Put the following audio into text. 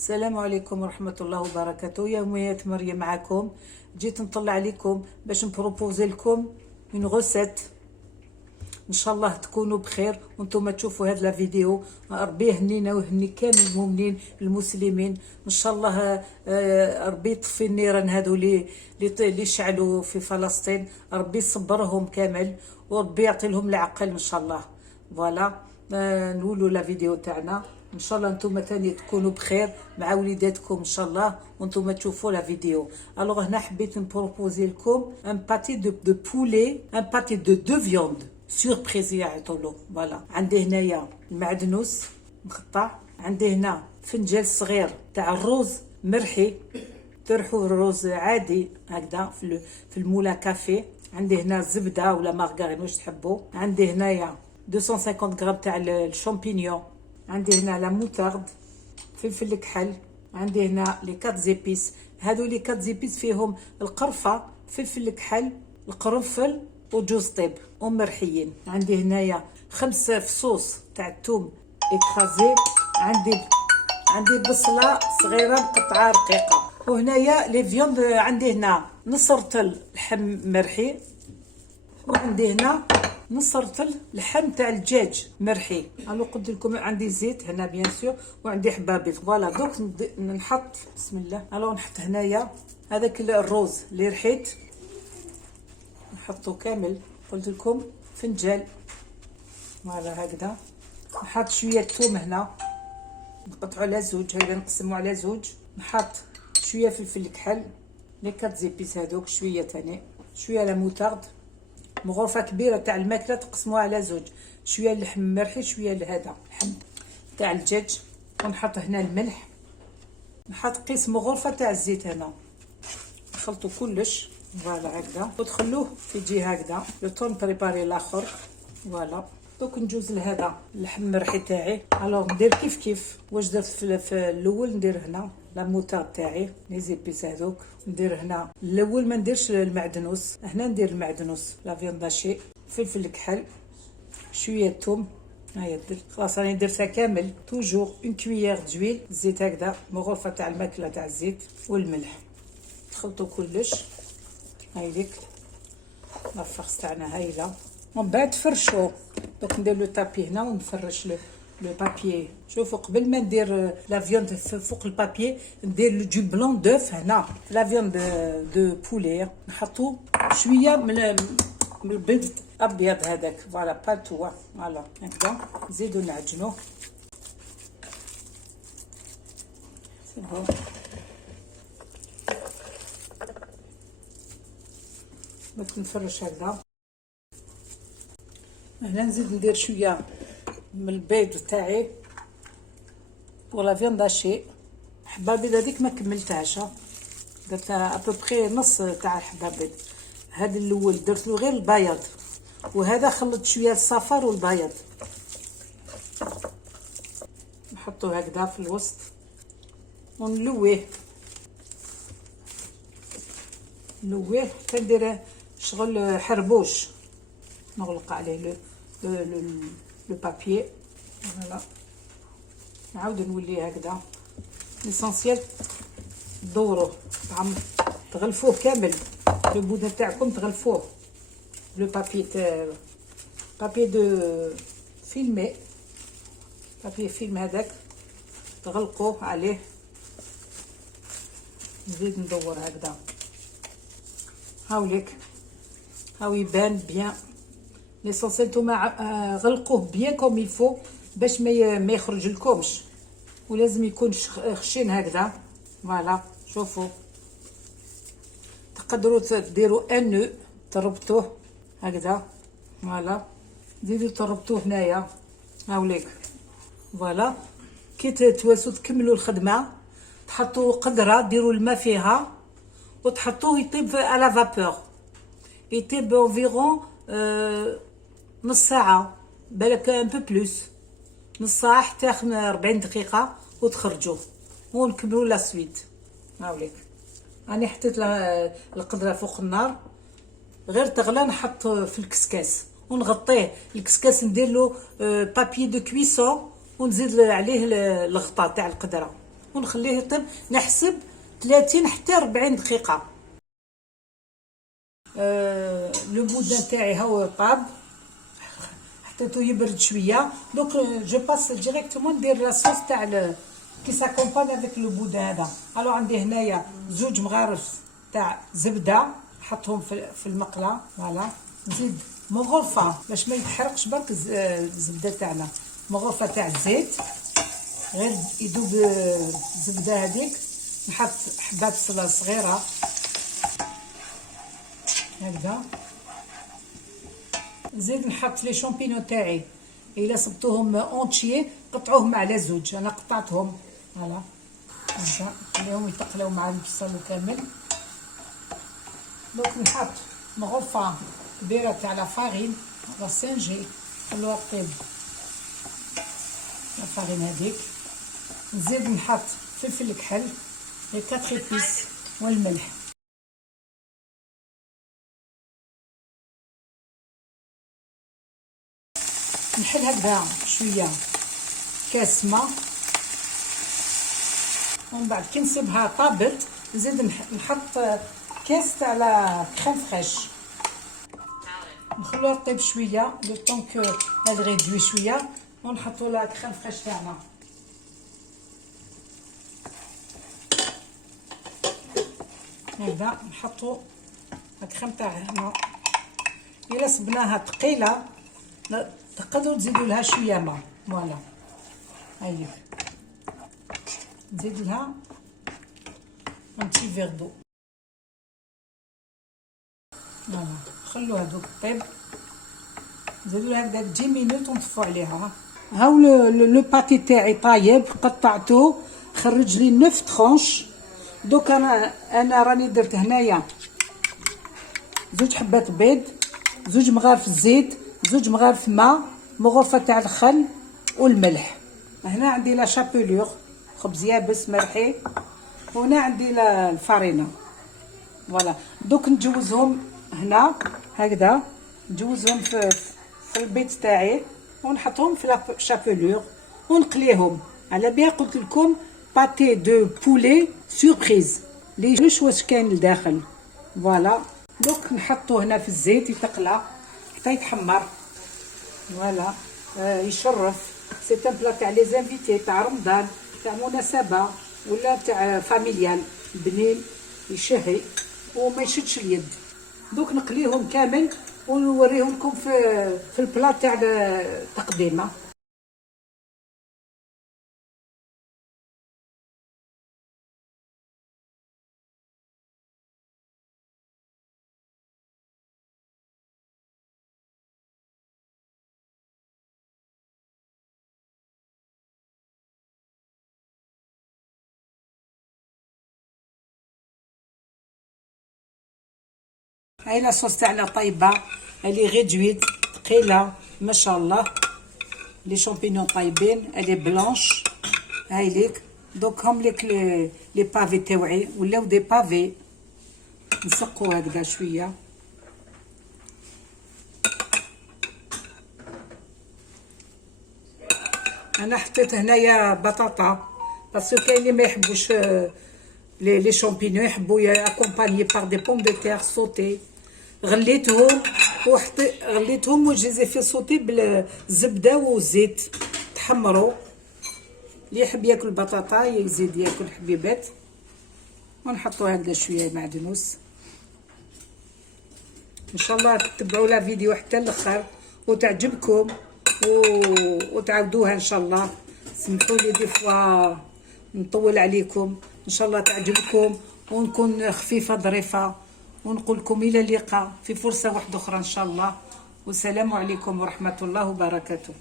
السلام عليكم ورحمة الله وبركاته. يوميات مريم معكم. جيت نطلع عليكم باش نبروبوزي لكم من غوسيت. ان شاء الله تكونوا بخير وانتم تشوفوا هذا الفيديو. ربي يهنينا ويهني كامل المؤمنين المسلمين ان شاء الله. ربي يطفي النيران هذو اللي شعلوا في فلسطين. ربي يصبرهم كامل وربي يعطي لهم العقل ان شاء الله. فوالا نولوا لا فيديو تاعنا. ان شاء الله نتوما تاني تكونوا بخير مع وليداتكم ان شاء الله وانتم تشوفوا لا فيديو. الوغ هنا حبيت نبروبوزي لكم ان باتي دو بولي، ان باتي دو فيوند سوربريز يعيطولو. فوالا عندي هنايا المعدنوس مقطع، عندي هنا فنجان صغير تاع الروز مرحي، ترحوا الروز عادي هكذا في المولا كافي. عندي هنا الزبده ولا مارغرين واش تحبوا. عندي هنايا 250 غرام تاع الشامبينيون. عندي هنا لا موتارد، فلفل الكحل. عندي هنا لي كات زيبيس، هادو لي كات زيبيس فيهم القرفه، فلفل الكحل، القرنفل وجوز طيب ومرحيين. عندي هنايا 5 فصوص تاع الثوم اكرازي. عندي بصله صغيره مقطعه رقيقه. وهنايا لي فيوند، عندي هنا نص رطل لحم مرحي، وعندي هنا نص رطل لحم تاع الدجاج مرحي. الو قلت لكم عندي زيت هنا بيان سور وعندي حبابيط. فوالا دوك نحط بسم الله. الو نحط هنايا هذاك الروز اللي رحيت نحطو كامل. قلت لكم فنجان. فوالا هكذا. نحط شويه ثوم هنا نقطعو على زوج، هكذا نقسمو على زوج. نحط شويه فلفل الكحل، لي كات زيبيس هذوك شويه تاني، شويه لا موتارد، مغرفه كبيره تاع الماكله تقسموها على زوج، شويه اللحم مرحي شويه لهذا اللحم تاع الدجاج. ونحط هنا الملح، نحط قيس مغرفه تاع الزيت هنا. نخلطو كلش فوالا هكذا وتخلوه يجي هكذا لو طون بريباري الاخر. فوالا دوك نجوز لهذا اللحم المرحي تاعي. الوغ ندير كيف واش درت في الاول. ندير هنا لا موتارد تاعي لي زيبيس هذوك. ندير هنا الاول ما نديرش المعدنوس، هنا ندير المعدنوس لا فيونداشي، فلفل الكحل، شويه ثوم. هيا درت خلاص راني درتها كامل. توجور اون كويير دويل زيت هكذا، مغرفه تاع الماكله تاع الزيت والملح. تخلطوا كلش. هايليك لافاغ تاعنا هايله. ومن بعد فرشو. دوك ندير لو طابي هنا ونفرش لو بابيي. شوفوا قبل ما ندير لا فيوند فوق البابيي ندير جو بلون دوف هنا لا فيوند دو بولي. نحطو شويه من البيض ابيض هذاك. فوالا باتوا فوالا هكذا. نزيدو نعجنوه. سي بون. باش نفرش هكذا. هنا نزيد ندير شويه من البيض تاعي ولا فيونداشي. حبابيض هذيك ما كملتهاش، درتها ابوبخي نص تاع الحبابيض. هذا الاول درت له غير البياض، وهذا خلطت شويه الصفار والبياض. نحطو هكذا في الوسط ونلويه حتى ندير شغل حربوش. نغلق عليه لو بابيي. فوالا نعاود نوليه هكذا. ليسونسيال دوروه تغلفوه كامل. لو بودن تاعكم تغلفوه لو بابيي تاع بابيي دو فيلمي، بابيي فيلم هذاك تغلقوه عليه. نزيد ندور هكذا. هاوليك هاو يبان بيان. ليسونسيال نتوما غلقوه بيان كوم يفو باش ما يخرج لكمش، ولازم يكون خشين هكذا. فوالا شوفوا تقدروا ديروا انو تربطوه هكذا. فوالا زيدوا تربطوه هنايا. هاوليك فوالا كي تواسوا تكملوا الخدمه تحطوا قدره ديروا الماء فيها وتحطوه يطيب على فابور. يطيب انفيرون نص ساعه بالك ان بو بلوس، نص ساعه حتى 40 دقيقه وتخرجوه ونكملوا لا سويت. هاوليك راني حطيت القدره فوق النار غير تغلى. نحط في الكسكاس ونغطيه. الكسكاس ندير له بابي دو كويسون ونزيد عليه الغطاء تاع القدره. ونخليه يطيب. نحسب 30 حتى 40 دقيقه. لو بودان تاعي هو طاب، حطيته يبرد شويه. دونك جو باس ديريكتومون ندير لاصوص تاع كي ساكومباني افيك لو بودان هذا. الو عندي هنايا زوج مغارف تاع زبده نحطهم في المقله. فوالا نزيد مغرفه باش ما يتحرقش برك الزبده تاعنا، مغرفه تاع الزيت غير يذوب الزبده هذيك. نحط حبات بصله صغيره هكذا. نزيد نحط لي شامبينيون تاعي، الا صبتوهم اونتشي قطعوهم على زوج، انا قطعتهم. فوالا هكذا نخليهم يتقلاو مع البصل كامل. دونك نحط مغرفه كبيره تاع لا فارين لاسانجي، نخلوها طيب لا فارين هذيك. نزيد نحط فلفل كحل لي 4 ايبيس والملح. نحل هكذا شويه كاس ماء، ومن بعد كي نصيبها طابت نزيد نحط كاس تاع لا كريم فريش، نخلوها طيب شويه لو طون كو هاد غيدوي شويه، ونحطو لا كريم فريش تاعنا. هكذا نحطو الكريم تاعنا. الا صبناها ثقيله تقدروا تزيدوا لها شويه ماء. فوالا هاهي نزيد لها ان بتي فيغ دو. فوالا خلوها دوك طيب، نزيدوا لها هكذا 10 مينوت ونطفوا عليها. هاو لو باتي تاعي طايب، قطعته خرج لي 9 ترونش. دوك انا راني درت هنايا زوج حبات بيض، زوج مغارف زيت، زوج مغارف ماء، مغرفه تاع الخل والملح. هنا عندي لا شابولور خبز يابس مرحي، وهنا عندي الفارينه. فوالا دوك نجوزهم هنا هكذا، نجوزهم في البيض تاعي ونحطهم في لا شابولور ونقليهم على بها. قلت لكم باتي دو بولي سوربريز لي واش كاين لداخل. فوالا دوك نحطو هنا في الزيت يتقلى حتى يتحمر. فوالا يشرف. سي ان بلا تاع لي زانفيتي تاع رمضان، تاع مناسبه ولا تاع فاميليال، بنين يشهي وما يشدش اليد. دوك نقليهم كامل ونوريهم لكم في البلا تاع التقديمه. هاي لاصوص تاعنا طايبه، هالي ريدويت ثقيله ما شاء الله. لي شامبينيون طايبين، هالي بلانش هاي ليك. دوك هم ليك لي بافي تاوعي ولاو دي بافي. نسقو هكذا شويه. انا حطيت هنايا بطاطا باسكو كاين اللي ما يحبوش لي شامبينيون، يحبوا اكومبانيي بار دي بوم دو تير سوتي. غليتهم غليتهم وجزي في صوتي بالزبده والزيت تحمروا. اللي يحب ياكل البطاطا يزيد ياكل حبيبات. ونحطوا هكذا شويه معدنوس. ان شاء الله تتبعوا لا فيديو حتى الاخر وتعجبكم وتعاودوها ان شاء الله. سمحوا لي دي فوا نطول عليكم، ان شاء الله تعجبكم ونكون خفيفه ظريفه، ونقول لكم الى اللقاء في فرصه واحده اخرى ان شاء الله. والسلام عليكم ورحمه الله وبركاته.